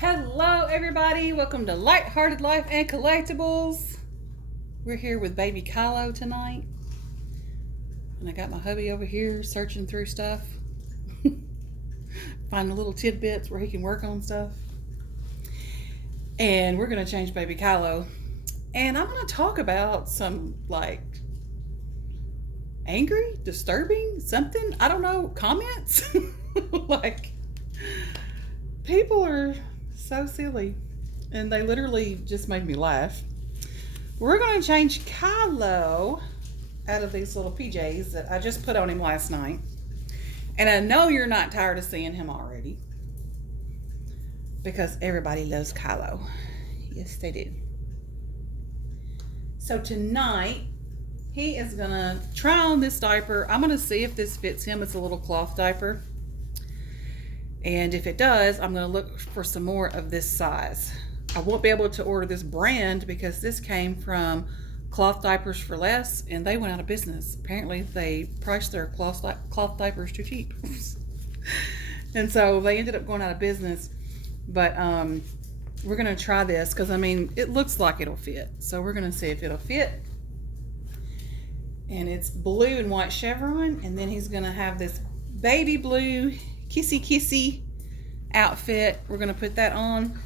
Hello everybody, welcome to Lighthearted Life and Collectibles. We're here with baby Kylo tonight. And I got my hubby over here searching through stuff. Finding little tidbits where he can work on stuff. And we're going to change baby Kylo. And I'm going to talk about some angry, disturbing, something, I don't know, comments. People are so silly, and they literally just made me laugh. We're going to change Kylo out of these little PJs that I just put on him last night. And I know you're not tired of seeing him already, because everybody loves Kylo. Yes, they do. So tonight, he is going to try on this diaper. I'm going to see if this fits him. It's a little cloth diaper. And if it does, I'm going to look for some more of this size. I won't be able to order this brand because this came from Cloth Diapers for Less, and they went out of business. Apparently, they priced their cloth diapers too cheap. And so they ended up going out of business. But we're going to try this because, I mean, it looks like it'll fit. So we're going to see if it'll fit. And it's blue and white chevron. And then he's going to have this baby blue kissy outfit. We're going to put that on.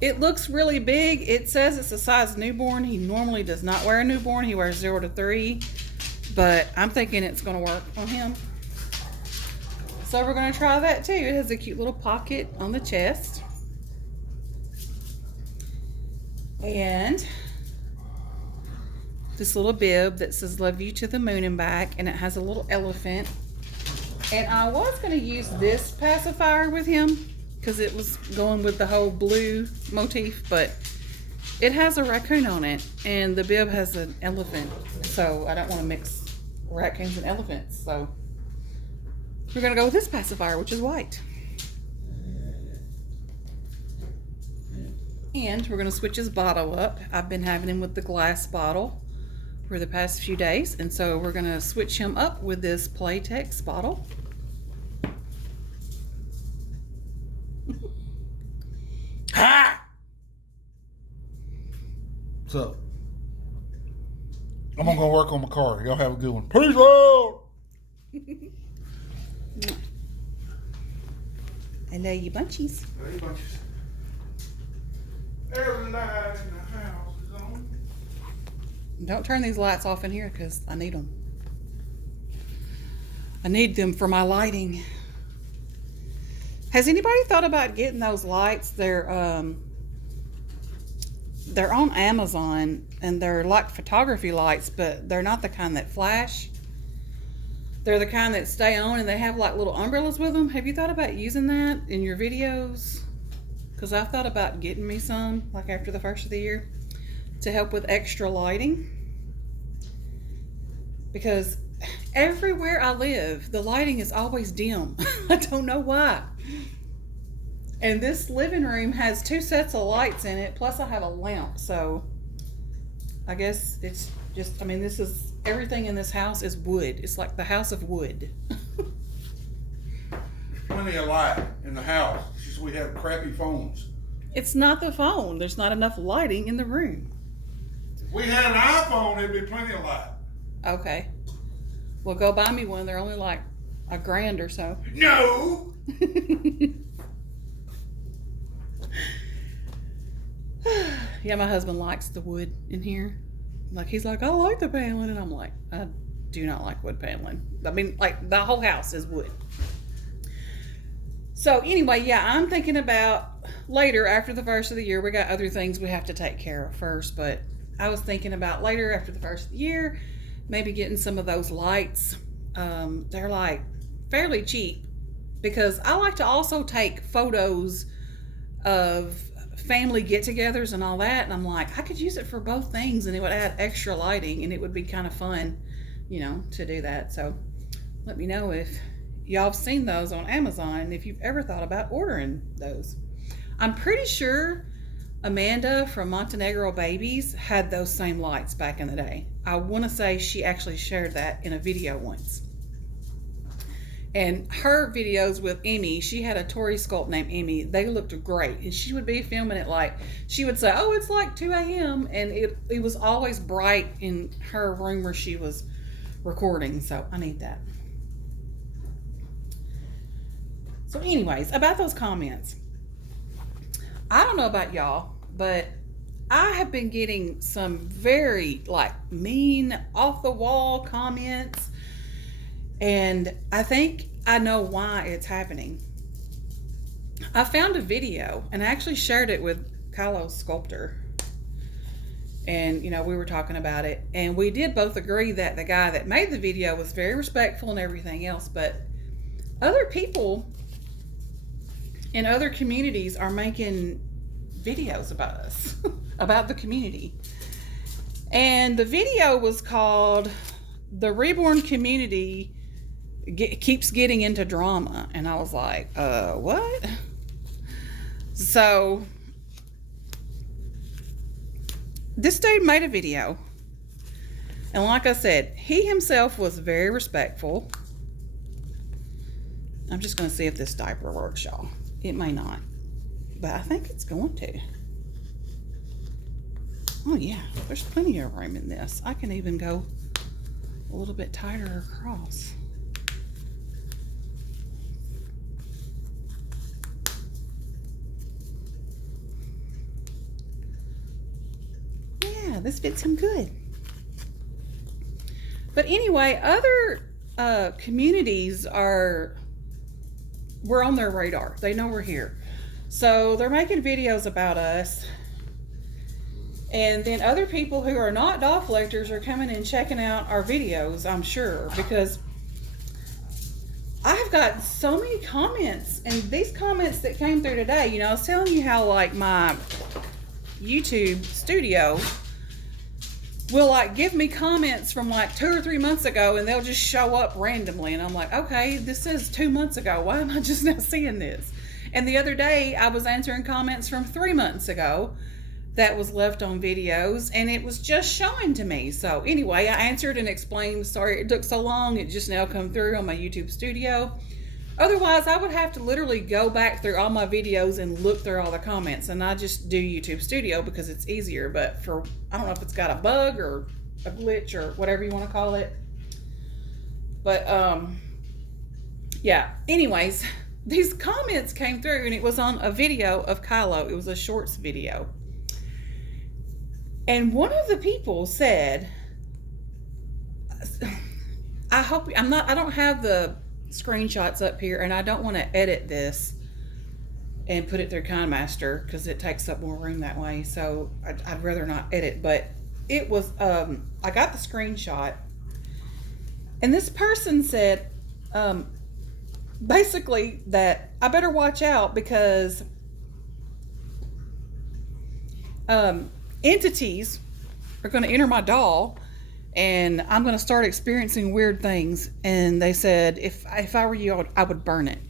It looks really big. It says it's a size newborn. He normally does not wear a newborn. He wears 0 to 3. But I'm thinking it's going to work on him. So we're going to try that too. It has a cute little pocket on the chest. And this little bib that says love you to the moon and back. And it has a little elephant. And I was going to use this pacifier with him because it was going with the whole blue motif, but it has a raccoon on it and the bib has an elephant. So I don't want to mix raccoons and elephants. So we're going to go with this pacifier, which is white. And we're going to switch his bottle up. I've been having him with the glass bottle for the past few days. And so we're going to switch him up with this Playtex bottle. Ha! What's up? I'm gonna go work on my car. Y'all have a good one. Peace out! I love you bunchies. Love you bunchies. Every light in the house is on. Don't turn these lights off in here because I need them. I need them for my lighting. Has anybody thought about getting those lights? They're on Amazon, and they're like photography lights, but they're not the kind that flash. They're the kind that stay on, and they have like little umbrellas with them. Have you thought about using that in your videos? Because I've thought about getting me some, like after the first of the year, to help with extra lighting. Because everywhere I live, the lighting is always dim. I don't know why. And this living room has 2 sets of lights in it, plus I have a lamp. So I guess it's just, I mean, this is, everything in this house is wood. It's like the house of wood. There's plenty of light in the house. It's just we have crappy phones. It's not the phone. There's not enough lighting in the room. If we had an iPhone, there'd be plenty of light. Okay. Well, go buy me one. They're only like $1,000 or so. No! Yeah, my husband likes the wood in here. Like, he's like, I like the paneling. And I'm like, I do not like wood paneling. I mean, like, the whole house is wood. So anyway, yeah, I'm thinking about later after the first of the year. We got other things we have to take care of first. But I was thinking about later after the first of the year, maybe getting some of those lights. They're like fairly cheap because I like to also take photos of family get-togethers and all that, and I'm like, I could use it for both things, and it would add extra lighting, and it would be kind of fun, you know, to do that. So let me know if y'all have seen those on Amazon, and if you've ever thought about ordering those. I'm pretty sure Amanda from Montenegro Babies had those same lights back in the day. I want to say she actually shared that in a video once. And her videos with Emmy, she had a Tory sculpt named Emmy. They looked great. And she would be filming it like, she would say, oh, it's like 2 a.m. And it was always bright in her room where she was recording. So I need that. So anyways, about those comments. I don't know about y'all, but I have been getting some very like mean, off the wall comments. And I think I know why it's happening. I found a video and I actually shared it with Kylo's sculptor. And, you know, we were talking about it. And we did both agree that the guy that made the video was very respectful and everything else. But other people in other communities are making videos about us, about the community. And the video was called "The Reborn Community Keeps Getting into Drama." And I was like, what? So this dude made a video. And like I said, he himself was very respectful. I'm just going to see if this diaper works, y'all. It may not, but I think it's going to. Oh yeah, there's plenty of room in this. I can even go a little bit tighter across. Yeah, this fits him good. But anyway, other communities we're on their radar. They know we're here. So they're making videos about us. And then other people who are not doll collectors are coming and checking out our videos, I'm sure, because I've got so many comments. And these comments that came through today, you know, I was telling you how like my YouTube studio will like give me comments from like 2 or 3 months ago, and they'll just show up randomly, and I'm like, okay, this says 2 months ago, why am I just now seeing this? And the other day I was answering comments from 3 months ago that was left on videos, and it was just showing to me. So anyway, I answered and explained, sorry it took so long, it just now come through on my YouTube studio. Otherwise, I would have to literally go back through all my videos and look through all the comments. And I just do YouTube Studio because it's easier. But I don't know if it's got a bug or a glitch or whatever you want to call it. But, yeah. Anyways, these comments came through and it was on a video of Kylo. It was a shorts video. And one of the people said, I don't have the screenshots up here, and I don't want to edit this and put it through KineMaster because it takes up more room that way, so I'd rather not edit. But it was I got the screenshot, and this person said basically that I better watch out because entities are going to enter my doll and I'm going to start experiencing weird things. And they said, if I were you, I would burn it.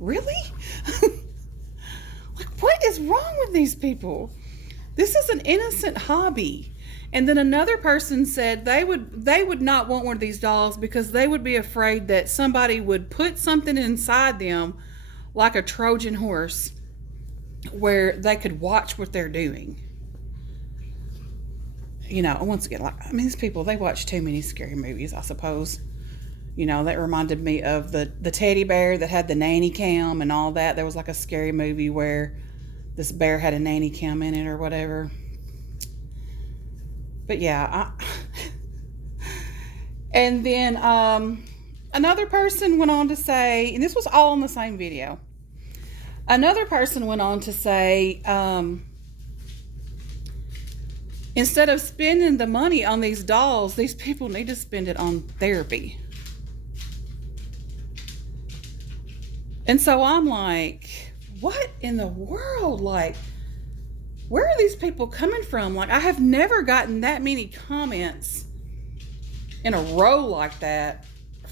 Really? Like, what is wrong with these people? This is an innocent hobby. And then another person said they would not want one of these dolls because they would be afraid that somebody would put something inside them like a Trojan horse where they could watch what they're doing. You know, once again, like, I mean, these people, they watch too many scary movies, I suppose. You know, that reminded me of the teddy bear that had the nanny cam and all that. There was like a scary movie where this bear had a nanny cam in it or whatever. But yeah, and then another person went on to say, and this was all in the same video. Another person went on to say, instead of spending the money on these dolls, these people need to spend it on therapy. And so I'm like, what in the world? Like, where are these people coming from? Like, I have never gotten that many comments in a row like that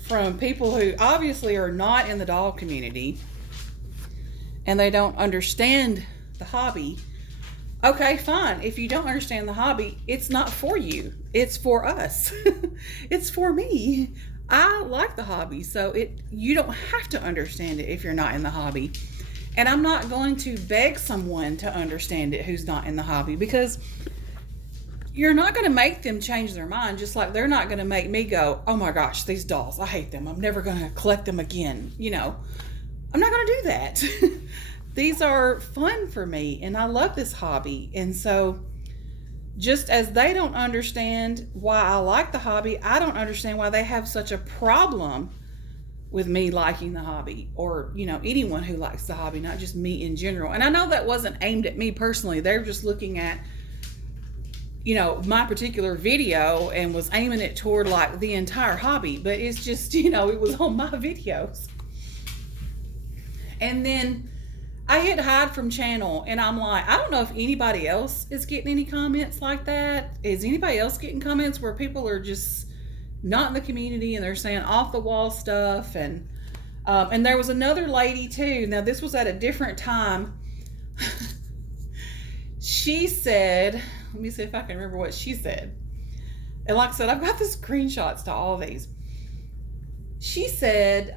from people who obviously are not in the doll community and they don't understand the hobby. Okay, fine. If you don't understand the hobby, it's not for you. It's for us. It's for me. I like the hobby, so you don't have to understand it if you're not in the hobby. And I'm not going to beg someone to understand it who's not in the hobby, because you're not going to make them change their mind, just like they're not going to make me go, oh my gosh, these dolls, I hate them. I'm never going to collect them again. I'm not going to do that. These are fun for me, and I love this hobby. And so just as they don't understand why I like the hobby, I don't understand why they have such a problem with me liking the hobby, or anyone who likes the hobby, not just me in general. And I know that wasn't aimed at me personally. They're just looking at my particular video and was aiming it toward like the entire hobby, but it's just it was on my videos. And then I hit hide from channel, and I'm like, I don't know if anybody else is getting any comments like that. Is anybody else getting comments where people are just not in the community and they're saying off the wall stuff? And there was another lady too. Now this was at a different time. She said, let me see if I can remember what she said. And like I said, I've got the screenshots to all these. She said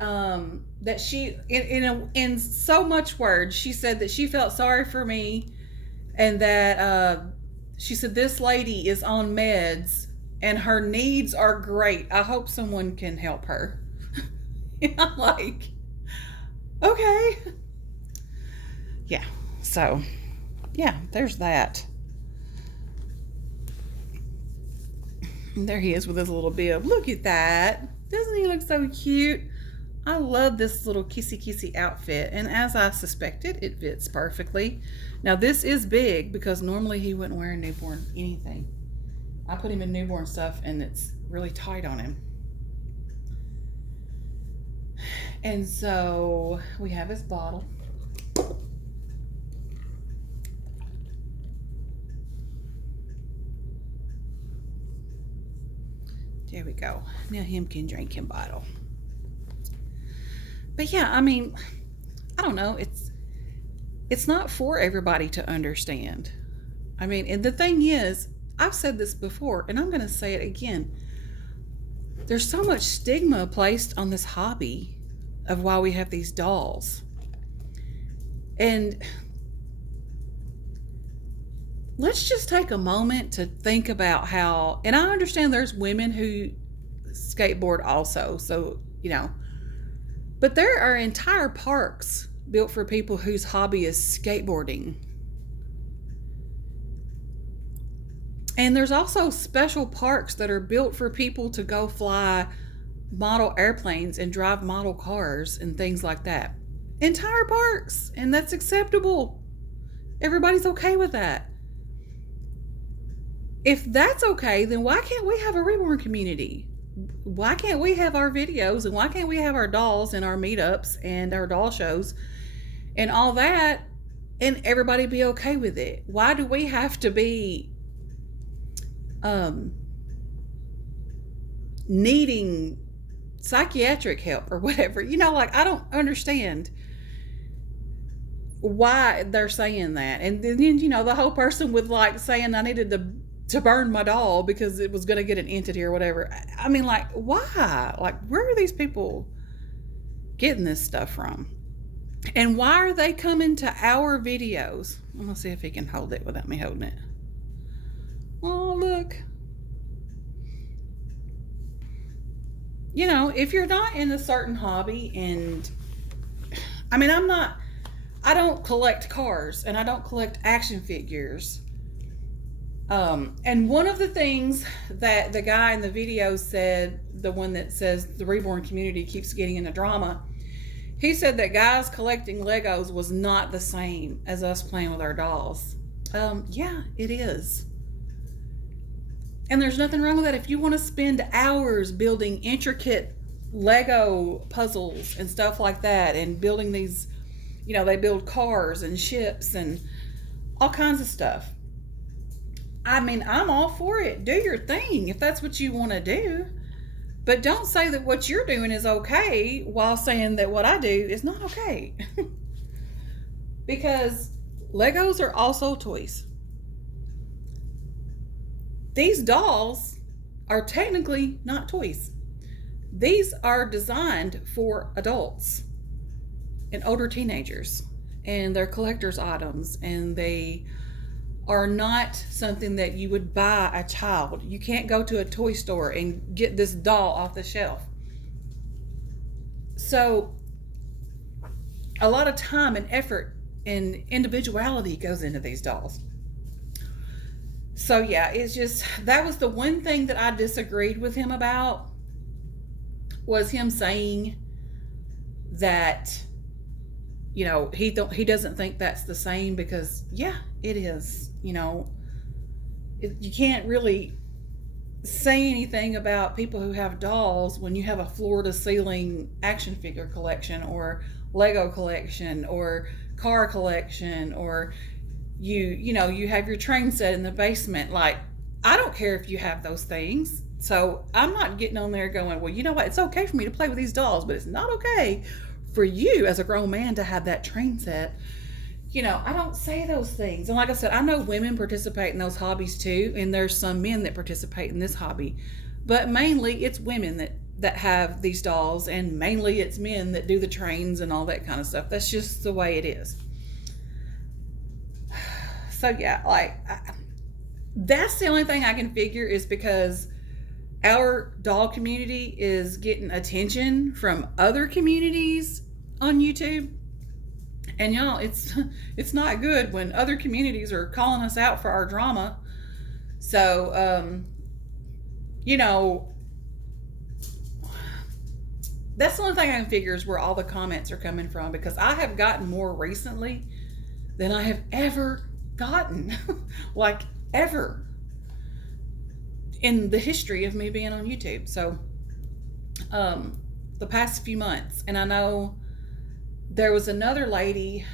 that she, in so much words, she said that she felt sorry for me, and that she said this lady is on meds and her needs are great. I hope someone can help her. And I'm like, okay. Yeah, so yeah, there's that. And there he is with his little bib. Look at that. Doesn't he look so cute? I love this little kissy outfit, and as I suspected, it fits perfectly. Now this is big because normally he wouldn't wear a newborn anything. I put him in newborn stuff and it's really tight on him. And so we have his bottle. There we go. Now him can drink him bottle. But yeah, I mean, I don't know. It's not for everybody to understand. I mean, and the thing is, I've said this before, and I'm going to say it again. There's so much stigma placed on this hobby of why we have these dolls. And let's just take a moment to think about how, and I understand there's women who skateboard also, so, but there are entire parks built for people whose hobby is skateboarding. And there's also special parks that are built for people to go fly model airplanes and drive model cars and things like that. Entire parks, and that's acceptable. Everybody's okay with that. If that's okay, then why can't we have a reborn community? Why can't we have our videos, and why can't we have our dolls and our meetups and our doll shows and all that, and everybody be okay with it? Why do we have to be needing psychiatric help or whatever? I don't understand why they're saying that. And then the whole person with like saying I needed to burn my doll because it was going to get an entity or whatever. I mean, like, why? Like, where are these people getting this stuff from? And why are they coming to our videos? I'm going to see if he can hold it without me holding it. Oh, look. If you're not in a certain hobby, and I mean, I don't collect cars and I don't collect action figures. And one of the things that the guy in the video said, the one that says the reborn community keeps getting into drama, he said that guys collecting Legos was not the same as us playing with our dolls. Yeah, it is. And there's nothing wrong with that. If you want to spend hours building intricate Lego puzzles and stuff like that, and building these, they build cars and ships and all kinds of stuff. I mean, I'm all for it. Do your thing if that's what you want to do. But don't say that what you're doing is okay while saying that what I do is not okay. Because Legos are also toys. These dolls are technically not toys. these are designed for adults and older teenagers, and they're collector's items, and they are not something that you would buy a child. You can't go to a toy store and get this doll off the shelf. So a lot of time and effort and individuality goes into these dolls. So yeah, it's just, that was the one thing that I disagreed with him about, was him saying that, you know, he doesn't think that's the same, because yeah, it is. You know, you can't really say anything about people who have dolls when you have a floor to ceiling action figure collection, or Lego collection, or car collection, or you know, you have your train set in the basement. Like, I don't care if you have those things. So I'm not getting on there going, well, you know what, it's okay for me to play with these dolls, but it's not okay for you as a grown man to have that train set. You know, I don't say those things. And like I said, I know women participate in those hobbies too, and there's some men that participate in this hobby, but mainly it's women that have these dolls, and mainly it's men that do the trains and all that kind of stuff. That's just the way it is. So yeah, like, that's the only thing I can figure, is because our doll community is getting attention from other communities on YouTube. And y'all, it's not good when other communities are calling us out for our drama. So, you know, that's the only thing I can figure is where all the comments are coming from, because I have gotten more recently than I have ever gotten, like ever, in the history of me being on YouTube. So, the past few months, and I know there was another lady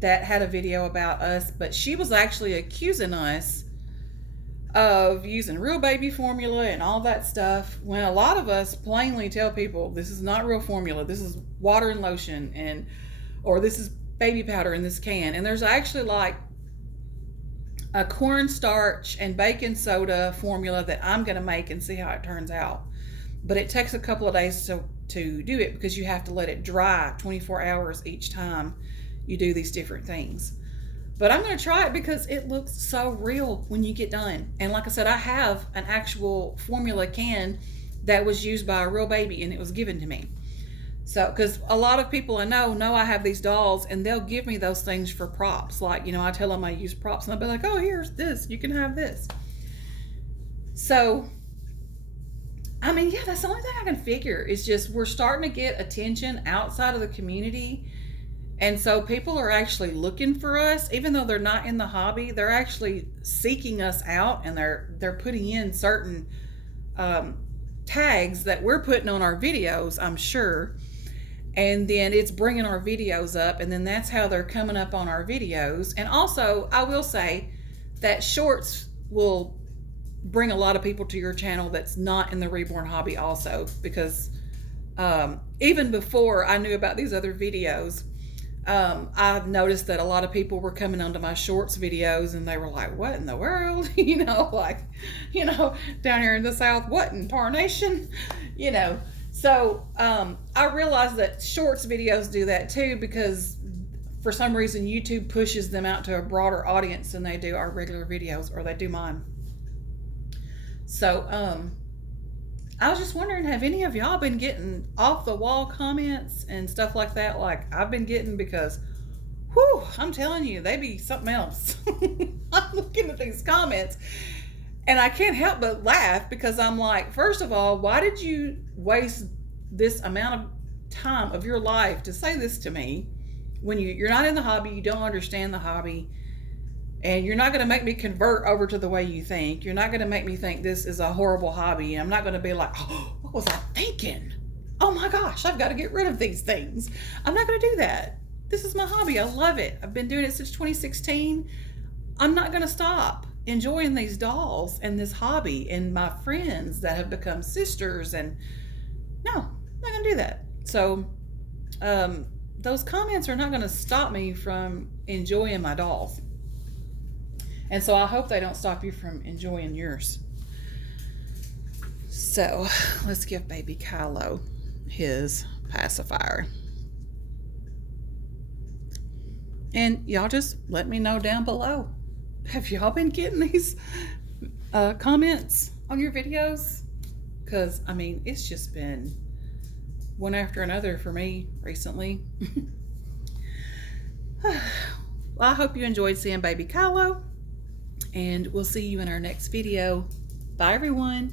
that had a video about us, but she was actually accusing us of using real baby formula and all that stuff, when a lot of us plainly tell people this is not real formula, this is water and lotion, and or this is baby powder in this can. And there's actually like a cornstarch and baking soda formula that I'm going to make and see how it turns out. But it takes a couple of days to do it, because you have to let it dry 24 hours each time you do these different things. But I'm going to try it because it looks so real when you get done. And like I said, I have an actual formula can that was used by a real baby, and it was given to me. So, because a lot of people I know I have these dolls, and they'll give me those things for props. Like, you know, I tell them I use props, and they'll be like, oh, here's this, you can have this. So, I mean, yeah, that's the only thing I can figure. It's just, we're starting to get attention outside of the community. And so people are actually looking for us, even though they're not in the hobby. They're actually seeking us out, and they're putting in certain tags that we're putting on our videos, I'm sure. And then it's bringing our videos up, and then that's how they're coming up on our videos. And also, I will say that shorts will bring a lot of people to your channel that's not in the reborn hobby also, because even before I knew about these other videos, I've noticed that a lot of people were coming onto my shorts videos, and they were like, what in the world? You know, like, you know, down here in the South, what in tarnation? You know, so I realized that shorts videos do that too, because for some reason YouTube pushes them out to a broader audience than they do our regular videos, or they do mine. So I was just wondering, have any of y'all been getting off the wall comments and stuff like that, like I've been getting? Because whew, I'm telling you, they be something else. I'm looking at these comments and I can't help but laugh, because I'm like, first of all, why did you waste this amount of time of your life to say this to me when you're not in the hobby, you don't understand the hobby, and you're not going to make me convert over to the way you think. You're not going to make me think this is a horrible hobby. I'm not going to be like, oh, what was I thinking? Oh my gosh, I've got to get rid of these things. I'm not going to do that. This is my hobby. I love it. I've been doing it since 2016. I'm not going to stop enjoying these dolls and this hobby and my friends that have become sisters. And no, I'm not going to do that. So those comments are not going to stop me from enjoying my dolls. And so I hope they don't stop you from enjoying yours. So let's give baby Kylo his pacifier. And y'all just let me know down below. Have y'all been getting these comments on your videos? Because, I mean, it's just been one after another for me recently. Well, I hope you enjoyed seeing baby Kylo, and we'll see you in our next video. Bye, everyone.